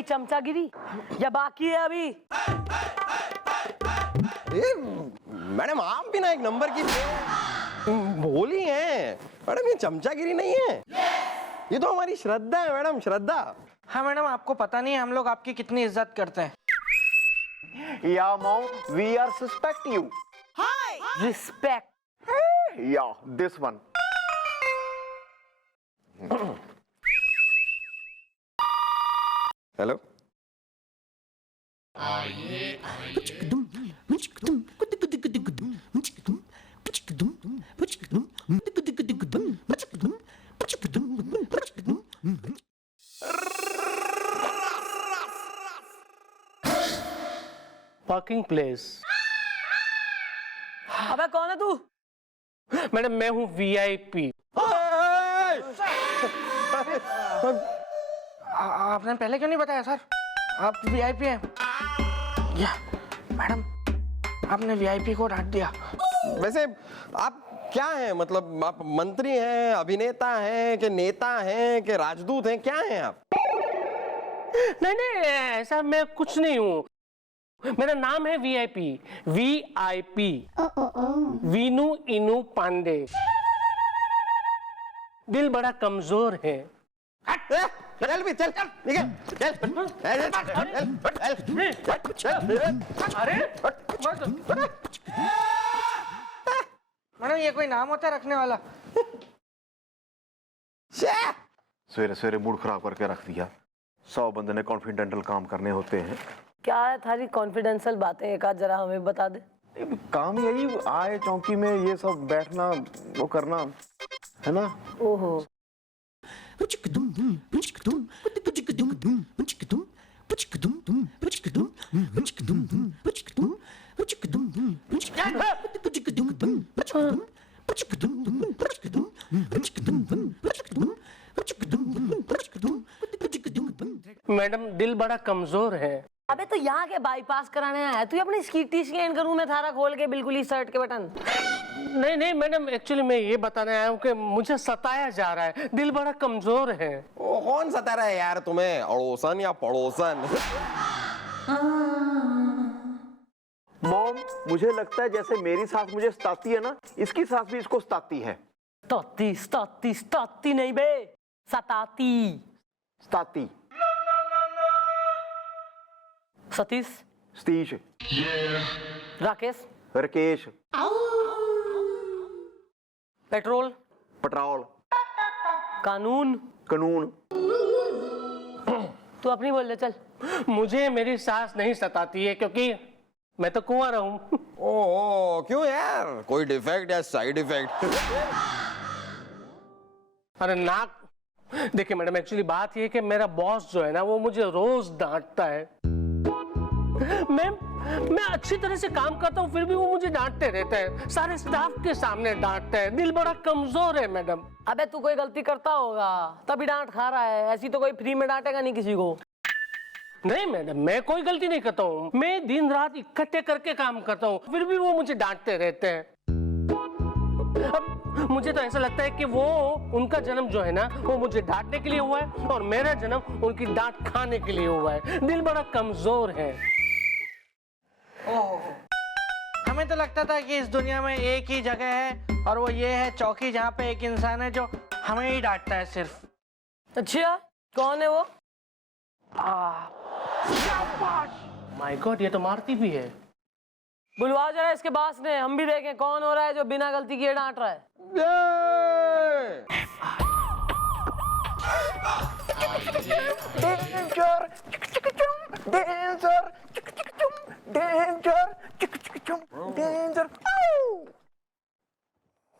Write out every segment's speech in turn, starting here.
गई चमचागिरी या बाकी है अभी? मैडम आप भी ना एक नंबर की भोली हैं मैडम, ये चमचागिरी नहीं है, ये तो हमारी श्रद्धा है मैडम, श्रद्धा। हाँ मैडम, आपको पता नहीं हम लोग आपकी कितनी इज्जत करते हैं। Yeah, mom, we are suspect you. Respect. Yeah, this one. Hello, parking place. अबे कौन है तू? मैडम मैं हूँ वीआईपी। आपने पहले क्यों नहीं बताया सर? आप वीआईपी हैं। या मैडम, आपने वीआईपी को डांट दिया। वैसे आप क्या हैं, मतलब आप मंत्री हैं, अभिनेता हैं, कि नेता हैं, कि राजदूत हैं, क्या हैं आप? नहीं नहीं, ऐसा मैं कुछ नहीं हूँ। मेरा नाम है वीआईपी, वीआईपी, वीनू इनू पांडे। दिल बड़ा कमजोर है। चल भी चल, अरे मैडम ये कोई नाम होता है रखने वाला? सवेरे सवेरे मूड खराब करके रख दिया। 100 बंदे ने कॉन्फिडेंटल काम करने होते हैं। क्या है थारी कॉन्फिडेंशियल बातें, एक आध जरा हमें बता दे। काम यही आए चौकी में ये सब बैठना, वो करना है ना। ओहो, मैडम दिल बड़ा कमजोर है। अबे तो यहाँ के बाईपास कराने आया तू? अपनी स्कीटी स्कैन करूँ मैं थारा खोल के बिल्कुल ही शर्ट के बटन? नहीं नहीं मैडम, एक्चुअली मैं ये बताने आया हूँ कि मुझे सताया जा रहा है, दिल बड़ा कमजोर है। वो कौन सता रहा है यार तुम्हें, अड़ोसन या पड़ोसन? मॉम, मुझे लगता है जैसे मेरी सास मुझे सताती है ना, इसकी सास भी इसको सताती है। सताती सताती सताती नहीं बे, सताती। सताती। सतीश, सतीश, राकेश, राकेश, पेट्रोल, पटरोल, कानून। कानून। तू अपनी बोल ले चल। मुझे मेरी सास नहीं सताती है क्योंकि मैं तो कुंवारा हूँ। ओह क्यों यार, कोई डिफेक्ट या साइड इफेक्ट? अरे नाक, देखिए मैडम, एक्चुअली बात ये है कि मेरा बॉस जो है ना, वो मुझे रोज डांटता है। मैं अच्छी तरह से काम करता हूँ फिर भी वो मुझे डांटते रहते हैं, सारे स्टाफ के सामने डांटते हैं। दिल बड़ा कमजोर है मैडम। अबे तू कोई गलती करता होगा तभी डांट खा रहा है, ऐसी तो कोई फ्री में डांटेगा नहीं किसी को। नहीं मैडम, मैं कोई गलती नहीं करता हूँ, मैं दिन रात इकट्ठे करके काम करता हूँ फिर भी वो मुझे डांटते रहते हैं। अब मुझे तो ऐसा लगता है कि वो उनका जन्म जो है ना, वो मुझे डांटने के लिए हुआ है और मेरा जन्म उनकी डांट खाने के लिए हुआ है। दिल बड़ा कमजोर है। ओह, हमें तो लगता था कि इस दुनिया में एक ही जगह है और वो ये है चौकी, जहाँ पे एक इंसान है जो हमें ही डांटता है सिर्फ। अच्छा, कौन है वो? माय गॉड, ये तो मारती भी है। बुलवाओ जरा इसके बास ने, हम भी देखें कौन हो रहा है जो बिना गलती किए डांट रहा है। Danger, danger, danger, danger.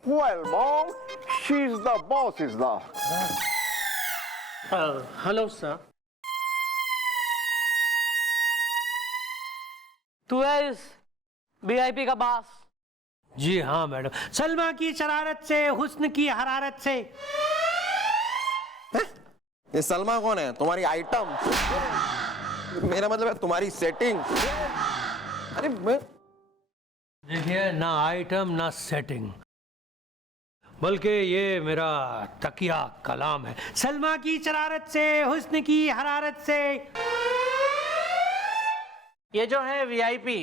Well, mom, she's the boss, is the. Hello sir. तू है इस वीआईपी का बास? जी हाँ मैडम, सलमा की शरारत से, हुस्न की हरारत से। ये सलमा कौन है? तुम्हारी आइटम? मेरा मतलब है तुम्हारी सेटिंग। अरे मैं देखिए, ना आइटम ना सेटिंग, बल्कि ये मेरा तकिया कलाम है। सलमा की शरारत से, हुस्न की हरारत से। ये जो है वीआईपी,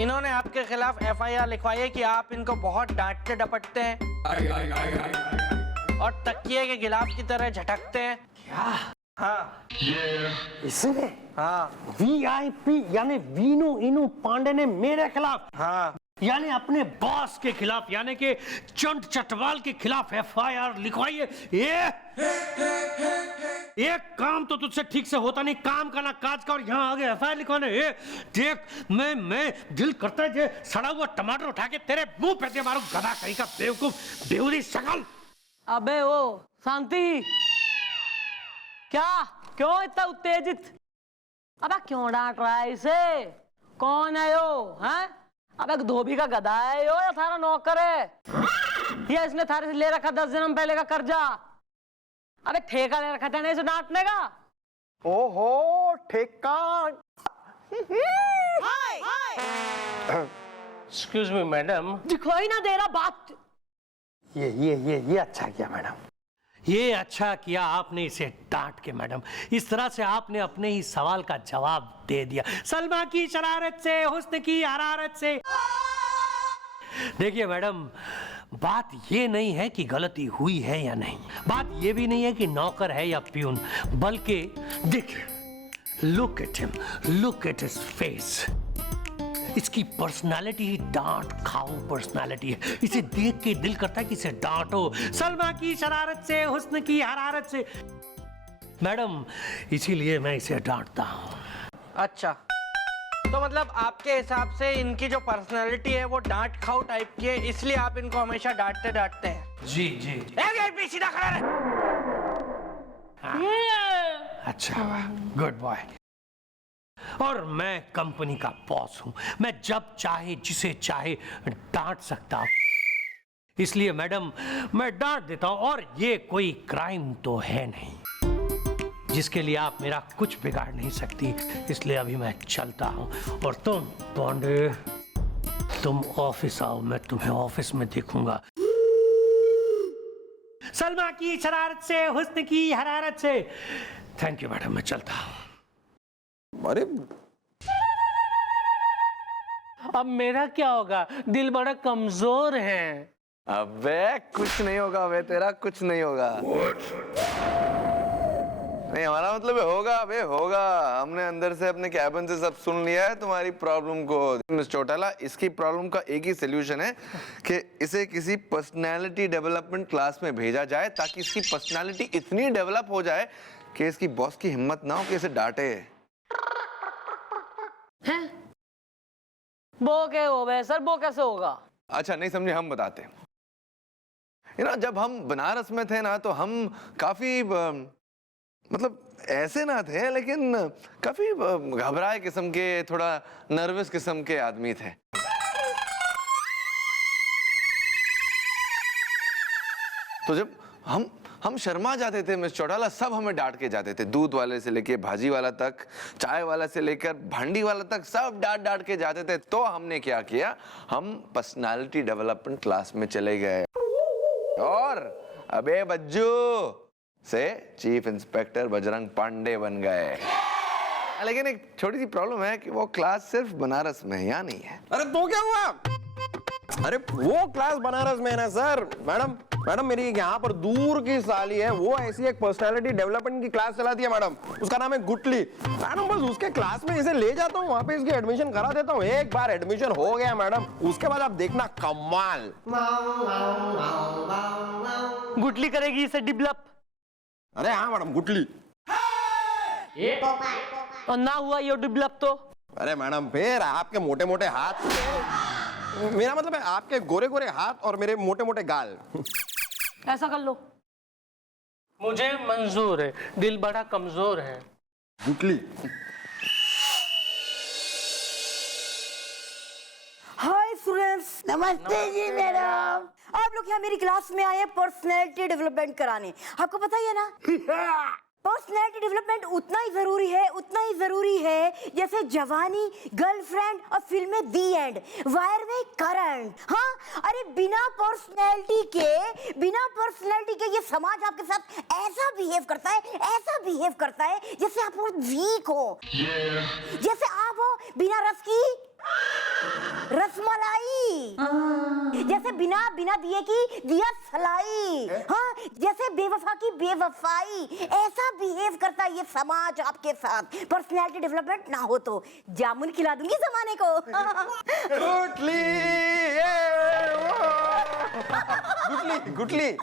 इन्होंने आपके खिलाफ एफआईआर लिखवाई है कि आप इनको बहुत डांटते डपटते हैं और तकिए के गिलाफ की तरह झटकते हैं। क्या? हाँ इसने हाँ वीआईपी यानी वीनू इनू पांडे ने मेरे खिलाफ, हाँ यानी अपने बॉस के खिलाफ, यानी कि चंट चटवाल के खिलाफ एफआईआर लिखवाई है। एक काम तो तुझसे ठीक से होता नहीं, काम का ना काज का, और यहाँ आगे एफआईआर लिखवाने। देख मैं दिल करता है जे सड़ा हुआ टमाटर उठा के तेरे मुंह पे दे मारूं, गधा कहीं का बेवकूफ बेहुदी शकल। अबे ओ शांति, क्या क्यों इतना उत्तेजित? अबे क्यों डांट रहा है इसे? कौन है यो? हैं? अबे धोबी का गधा है यो या थारा नौकर है? या इसने थारे से ले रखा 10 जन्म पहले का कर्जा? अबे ठेका ले रखा था ना इसे डांटने का? ओहो ठेका। Excuse me madam. दिखाई ना दे रहा बात। ये अच्छा किया मैडम, ये अच्छा किया आपने इसे डांट के मैडम। इस तरह से आपने अपने ही सवाल का जवाब दे दिया। सलमा की शरारत से, हुस्न की हरारत से। देखिए मैडम, बात ये नहीं है कि गलती हुई है या नहीं, बात ये भी नहीं है कि नौकर है या प्यून, बल्कि देखिए, look at him, look at his face. इसकी पर्सनालिटी ही डांट खाओ पर्सनालिटी है। इसे देख के दिल करता है कि इसे डांटो। सलमा की शरारत से, हुस्न की हरारत से। मैडम, इसीलिए मैं इसे डांटता हूं। अच्छा, तो मतलब आपके हिसाब से इनकी जो पर्सनालिटी है वो डांट खाओ टाइप की है, इसलिए आप इनको हमेशा डांटते डांटते हैं। जी जी जी। एक सीधा खड़ा रहे। अच्छा, गुड बॉय। और मैं कंपनी का बॉस हूं, मैं जब चाहे जिसे चाहे डांट सकता हूं। इसलिए मैडम मैं डांट देता हूं, और ये कोई क्राइम तो है नहीं जिसके लिए आप मेरा कुछ बिगाड़ नहीं सकती। इसलिए अभी मैं चलता हूं, और तुम पांडे, तुम ऑफिस आओ, मैं तुम्हें ऑफिस में देखूंगा। सलमा की शरारत से, हुस्न की हरारत से। थैंक यू मैडम, मैं चलता हूं। अरे अब मेरा क्या होगा? दिल बड़ा कमजोर है। अबे कुछ नहीं होगा, अबे तेरा कुछ नहीं होगा। नहीं, हमारा मतलब है होगा, अबे होगा। हमने अंदर से अपने कैबिन से सब सुन लिया है तुम्हारी प्रॉब्लम को। मिस चौटाला, इसकी प्रॉब्लम का एक ही सलूशन है कि इसे किसी पर्सनालिटी डेवलपमेंट क्लास में भेजा जाए, ताकि इसकी पर्सनालिटी इतनी डेवलप हो जाए कि इसकी बॉस की हिम्मत ना हो कि इसे डांटे। वो क्या हो गए सर, वो कैसे होगा? अच्छा नहीं समझे, हम बताते हैं। जब हम बनारस में थे ना, तो हम काफी मतलब ऐसे ना थे, लेकिन काफी घबराए किस्म के, थोड़ा नर्वस किस्म के आदमी थे। तो जब हम शर्मा जाते थे मिस चौटाला, सब हमें डांट के जाते थे। दूध वाले से लेके भाजी वाला तक, चाय वाला से लेकर भांडी वाला तक, सब डांट के जाते थे। तो हमने क्या किया, हम पर्सनालिटी डेवलपमेंट क्लास में चले गए, और अबे बज्जू से चीफ इंस्पेक्टर बजरंग पांडे बन गए। लेकिन एक छोटी सी प्रॉब्लम है कि वो क्लास सिर्फ बनारस में है, यहाँ नहीं है। अरे तो क्या हुआ? अरे वो क्लास बनारस में है ना सर। मैडम मेरी यहाँ पर दूर की साली है, वो ऐसी एक पर्सनालिटी डेवलपमेंट की क्लास चलाती है मैडम, उसका नाम है गुटली। मैडम बस उसके क्लास में इसे ले जाता हूँ, वहाँ पे इसकी एडमिशन करा देता हूँ। एक बार एडमिशन हो गया मैडम, उसके बाद आप देखना कमाल। गुटली करेगी इसे डेवलप। अरे हाँ मैडम, गुटली। और ना हुआ ये डेवलप तो? अरे मैडम फिर आपके मोटे मोटे हाथ, मेरा मतलब है आपके गोरे गोरे हाथ और मेरे मोटे मोटे गाल। ऐसा कर लो। मुझे मंजूर है, दिल बड़ा कमजोर है। गुटली। हाय स्टूडेंट्स, नमस्ते जी मैडम। आप लोग यहाँ मेरी क्लास में आए हैं पर्सनैलिटी डेवलपमेंट कराने। आपको पता ही है ना, पर्सनैलिटी डेवलपमेंट उतना ही जरूरी है जैसे जवानी, गर्लफ्रेंड और फिल्में दी एंड, वायर में करंट। हाँ, अरे बिना पर्सनैलिटी के ये समाज आपके साथ ऐसा बिहेव करता है जैसे आप बहुत वीक हो। जैसे आप हो बिना बिना दिए की दिया सलाई। हाँ, जैसे बेवफा की बेवफाई, ऐसा बिहेव करता ये समाज आपके साथ। पर्सनैलिटी डेवलपमेंट ना हो तो जामुन खिला दूंगी जमाने को। गुटली, गुटली, गुटली।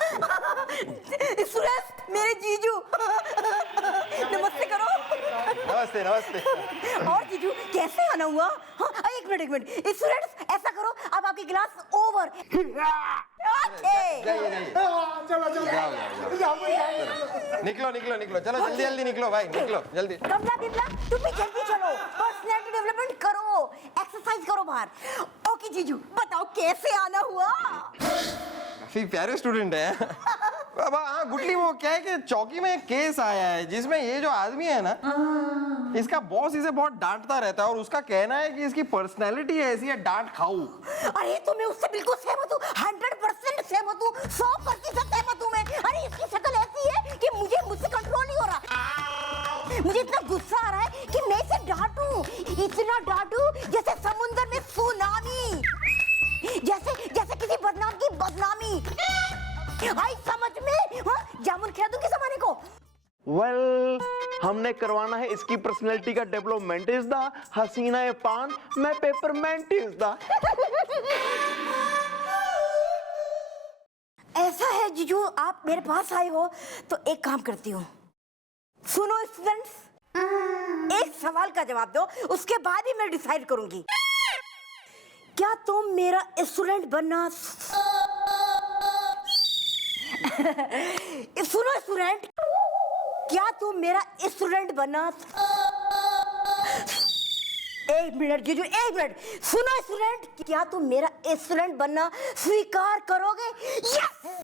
सुरेश, मेरे जीजू, नमस्ते करो। नमस्ते, नमस्ते। और जीजू कैसे आना हुआ? हाँ, एक मिनट। स्टूडेंट्स ऐसा करो, अब आपकी क्लास ओवर। निकलो, चलो जल्दी निकलो भाई, निकलो जल्दी। कमला बिमला, तुम भी जल्दी चलो, पर्सनैलिटी डेवलपमेंट करो, एक्सरसाइज करो बाहर। ओके जीजू, बताओ कैसे आना हुआ? काफी प्यारे स्टूडेंट है। अब हाँ गुटली, वो क्या है कि चौकी में एक केस आया है जिसमें ये जो आदमी है ना, इसका बॉस इसे बहुत डांटता रहता है और उसका कहना है कि इसकी पर्सनैलिटी ऐसी है, डांट खाऊ। अरे तो मैं उससे बिल्कुल सहमत हूँ, 100% सहमत हूँ, 100% सहमत हूँ मैं। अरे इसकी शक्ल ऐसी है कि मुझसे कंट्रोल नहीं हो रहा। मुझे इतना गुस्सा आ रहा है कि मैं इसे डांटूं, इतना डांटूं जैसे समुद्र में सुनामी, जैसे किसी बदनाम की बदनामी। आई समझ में? हाँ, जामुन खिला दूंगी जमाने को। वेल, हमने करवाना है इसकी पर्सनैलिटी का डेवलपमेंट इज द हसीना ए पान, मैं पेपरमेंट इज द। ऐसा है जीजू, आप मेरे पास आए हो तो एक काम करती हूँ। सुनो स्टूडेंट्स, एक सवाल का जवाब दो, उसके बाद ही मैं डिसाइड करूंगी। क्या तुम मेरा स्टूडेंट बनना सुनो स्टूडेंट, क्या तुम मेरा स्टूडेंट बनना? एक मिनट जीजू, एक मिनट। सुनो स्टूडेंट, क्या तुम मेरा स्टूडेंट बनना स्वीकार करोगे? यस!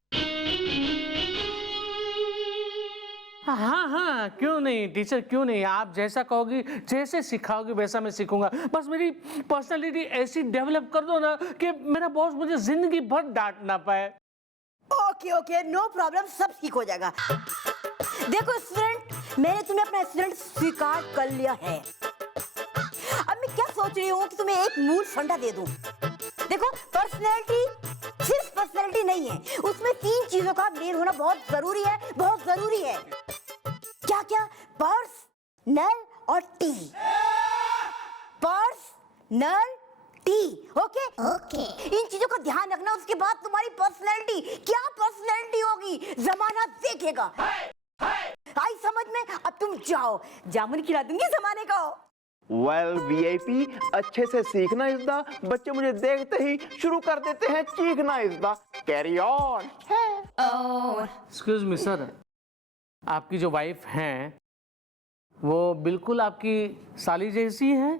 हाँ, क्यों नहीं टीचर, क्यों नहीं। आप जैसा कहोगी, जैसे सिखाओगी वैसा मैं सीखूंगा। बस मेरी पर्सनालिटी ऐसी डेवलप कर दो ना कि मेरा बॉस मुझे जिंदगी भर डांट ना पाए। ओके, नो प्रॉब्लम, सब ठीक हो जाएगा। देखो स्टूडेंट, मैंने तुम्हें अपना स्टूडेंट स्वीकार कर लिया है। अब मैं क्या सोच रही हूँ कि तुम्हें एक मूल फंडा दे दूं। देखो, पर्सनैलिटी सिर्फ पर्सनैलिटी नहीं है, उसमें 3 चीजों का मेल होना बहुत जरूरी है, बहुत जरूरी है। क्या? पर्स, नल और टी। पर्स, नल, टी। ओके। इन चीजों का ध्यान रखना, उसके बाद तुम्हारी पर्सनैलिटी, क्या पर्सनैलिटी होगी, जमाना देखेगा। आई समझ में? अब तुम जाओ, जामुन खिला दूंगी जमाने को। वेल वीआईपी, अच्छे से सीखना इज द, बच्चे मुझे देखते ही शुरू कर देते हैं चीखना is the. Carry on. Excuse me sir, आपकी जो वाइफ हैं वो बिल्कुल आपकी साली जैसी है।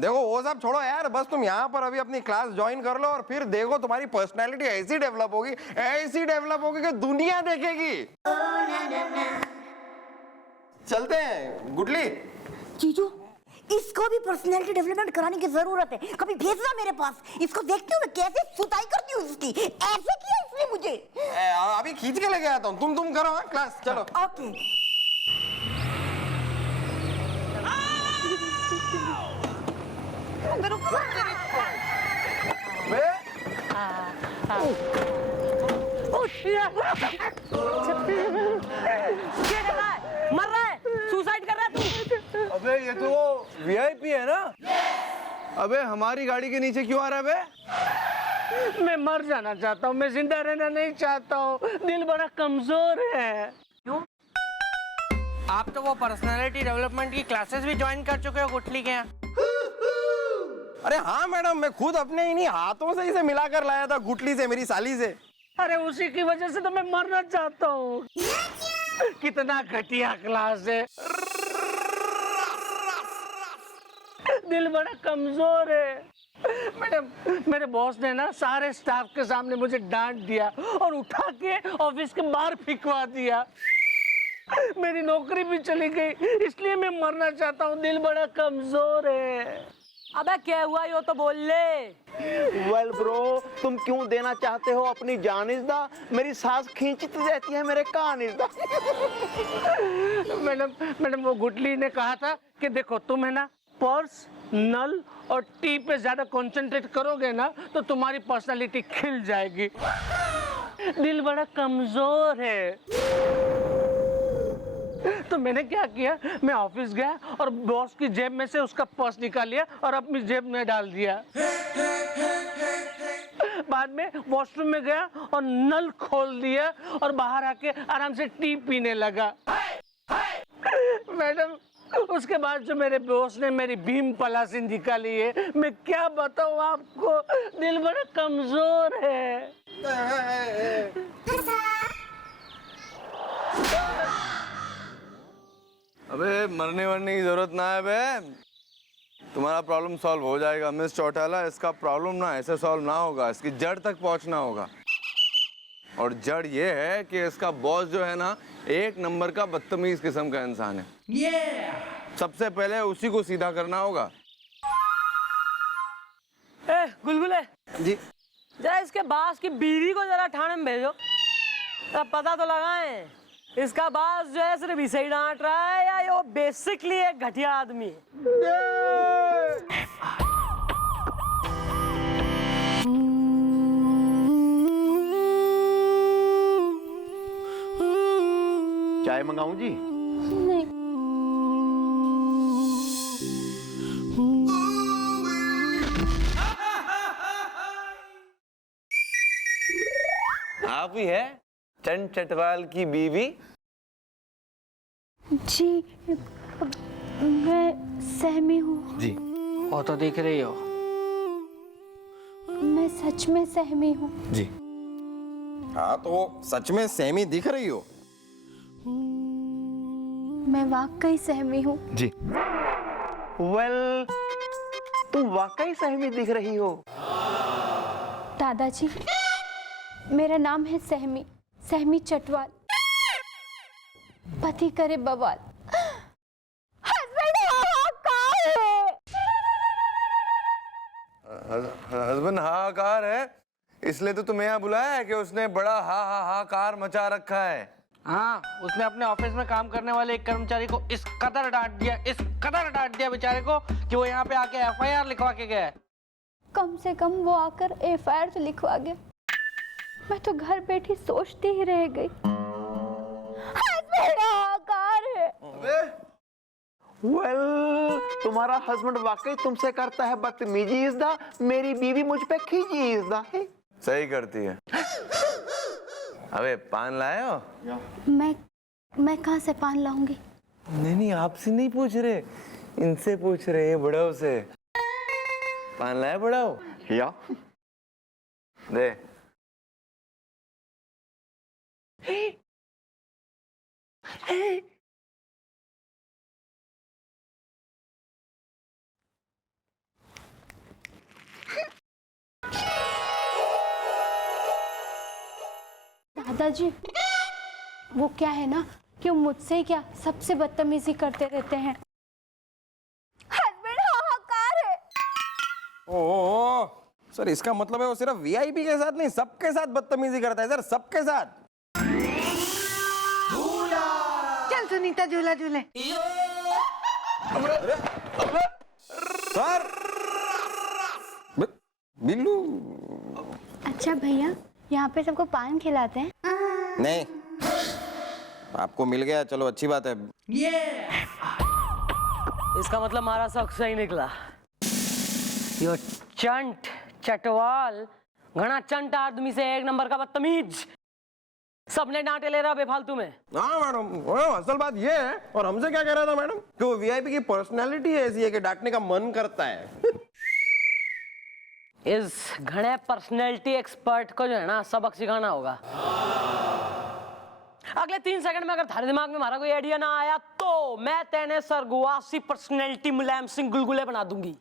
देखो वो सब छोड़ो यार, बस तुम यहाँ पर अभी अपनी क्लास ज्वाइन कर लो और फिर देखो तुम्हारी पर्सनैलिटी ऐसी डेवलप होगी कि दुनिया देखेगी। चलते हैं गुटली। जीजू, इसको भी पर्सनैलिटी डेवलपमेंट कराने की जरूरत है, कभी भेजना मेरे पास। इसको देखती हूँ मैं कैसे सुताई करती हूँ इसकी। ऐसे किया इसने मुझे। अभी खींच के लेके आता हूँ, तुम करो हाँ क्लास, चलो। ओके। क्या कर रहा है? मर रहा है? सुसाइड कर रहा है तू? अबे ये तो वीआईपी है ना। अबे हमारी गाड़ी के नीचे क्यों आ रहा है बे? मैं मर जाना चाहता हूँ, मैं जिंदा रहना नहीं चाहता हूँ, दिल बड़ा कमजोर है। क्यों? आप तो वो पर्सनालिटी डेवलपमेंट की क्लासेस भी ज्वाइन कर चुके हो गुटली के यहाँ। अरे हाँ मैडम, मैं खुद अपने इन्हीं हाथों से इसे मिलाकर लाया था गुटली से, मेरी साली से। अरे उसी की वजह से तो मैं मरना चाहता हूँ। कितना घटिया क्लास है, दिल बड़ा कमजोर है। मैडम, मेरे बॉस ने ना सारे स्टाफ के सामने मुझे डांट दिया और उठा के ऑफिस के बाहर फिकवा दिया। मेरी नौकरी भी चली गई, इसलिए मैं मरना चाहता हूँ, दिल बड़ा कमजोर है। अबे क्या हुआ यो तो बोल ले। वेल ब्रो, तुम क्यों देना चाहते हो अपनी जान इज़दा? मेरी सांस खींचती रहती है मेरे कान इज़दा। मैडम वो गुटली ने कहा था कि देखो तुम है ना पर्स, नल और टी पे ज्यादा कंसंट्रेट करोगे ना तो तुम्हारी पर्सनालिटी खिल जाएगी। दिल बड़ा कमजोर है। तो मैंने क्या किया, मैं ऑफिस गया और बॉस की जेब में से उसका पर्स निकाल लिया और अपनी जेब में डाल दिया। बाद में वॉशरूम में गया और नल खोल दिया और बाहर आके आराम से टी पीने लगा। मैडम उसके बाद जो मेरे बॉस ने मेरी भीम पलासी निकाली है, मैं क्या बताऊं आपको, दिल बड़ा कमजोर है। अबे मरने वरने की जरूरत ना है बे, तुम्हारा प्रॉब्लम सॉल्व हो जाएगा मिस चौटाला। इसका प्रॉब्लम ना ऐसे सॉल्व ना होगा, इसकी जड़ तक पहुंचना होगा। और जड़ ये है कि इसका बॉस जो है ना एक नंबर का बदतमीज किस्म का इंसान है। सबसे पहले उसी को सीधा करना होगा। ए गुलगुले जी जरा इसके बास की बीवी को जरा ठाणे में भेजो, तब पता तो लगाएं इसका बास जो है सिर्फ इसे ही डांट रहा है या ये बेसिकली एक घटिया आदमी है। चाय मंगाऊं जी? आप ही है चंद चटवाल की बीवी? जी मैं सहमी हूँ। जी वो तो दिख रही हो। मैं सच में सहमी हूँ। जी हाँ तो सच में सहमी दिख रही हो। मैं वाकई सहमी हूँ। जी वेल, तुम वाकई सहमी दिख रही हो। दादाजी मेरा नाम है सहमी, सहमी चटवाल। पति करे बवाल। हस्बैंड हाहाकार है, इसलिए तो तुम्हें यहाँ बुलाया है कि उसने बड़ा हाहाकार मचा रखा है। हाँ, उसने अपने ऑफिस में काम करने वाले एक कर्मचारी को इस कदर डांट दिया बेचारे को कि वो यहाँ पे आके एफआईआर लिखवा के गया है। कम से कम वो आकर एफआईआर तो लिखवा गया। मैं तो घर बैठी सोचती ही रह गई। हाहाकार है। वेल, तुम्हारा हस्बैंड वाकई तुमसे करता है बदतमीजी इज़दा, मेरी बीवी मुझ पे खींची इज़दा है। सही करती है। अबे पान लाए हो? मैं कहाँ से पान लाऊंगी? नहीं आपसे नहीं पूछ रहे, इनसे पूछ रहे हैं, बड़ाओ से। पान लाए बड़ाओ? या दे। दादाजी वो क्या है ना कि वो मुझसे ही क्या सबसे बदतमीजी करते रहते हैं। हस्बैंड हाहाकार है। ओह सर, इसका मतलब है वो सिर्फ वीआईपी के साथ नहीं सबके साथ बदतमीजी करता है सर, सबके साथ। चल सुनीता झूला झूले। सर बिल्लू। अच्छा भैया, यहाँ पे सबको पान खिलाते हैं? नहीं, आपको मिल गया, चलो अच्छी बात है। इसका मतलब हमारा शक सही निकला। यो चंट चटवाल घना चंट आदमी से एक नंबर का बदतमीज, सबने डांटे ले रहा बेफालतू में। हाँ मैडम, असल बात ये है, और हमसे क्या कह रहा था मैडम कि वो वीआईपी की पर्सनालिटी ऐसी है कि डांटने का मन करता है। इस घने पर्सनैलिटी एक्सपर्ट को जो है ना सबक सिखाना होगा। अगले 3 सेकंड में अगर थारे दिमाग में हमारा कोई आइडिया ना आया तो मैं तेने सरगुआसी पर्सनैलिटी मुलायम सिंह गुलगुले बना दूंगी।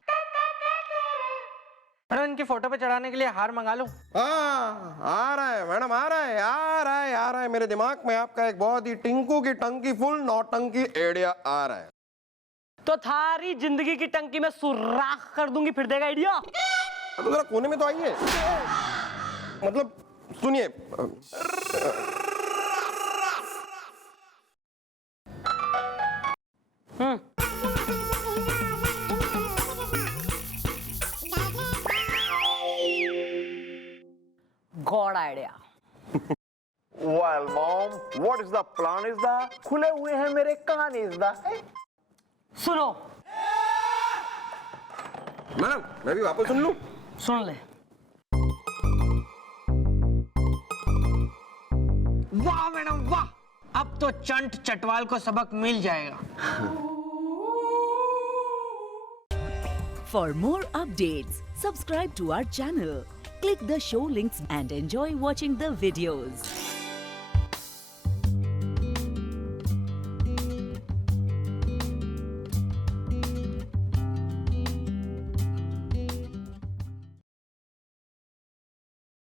मैडम इनकी फोटो पे चढ़ाने के लिए हार मंगा लूं? हाँ आ रहा है मैडम, आ रहा है मेरे दिमाग में आपका एक बहुत ही टिंकू की टंकी फुल नौटंकी आइडिया आ रहा है। तो थारी जिंदगी की टंकी में सुराख कर दूंगी, फिर देगा आइडिया। तो जरा कोने में तो आइए, मतलब सुनिए। God idea. Well, mom, what is the plan is the खुले हुए हैं मेरे कान is the सुनो, मैडम मैं भी वापस सुन लूं? सुन ले। वाह मैडम वाह, अब तो चंट चटवाल को सबक मिल जाएगा। For more updates, subscribe to our channel, click the show links and enjoy watching the videos.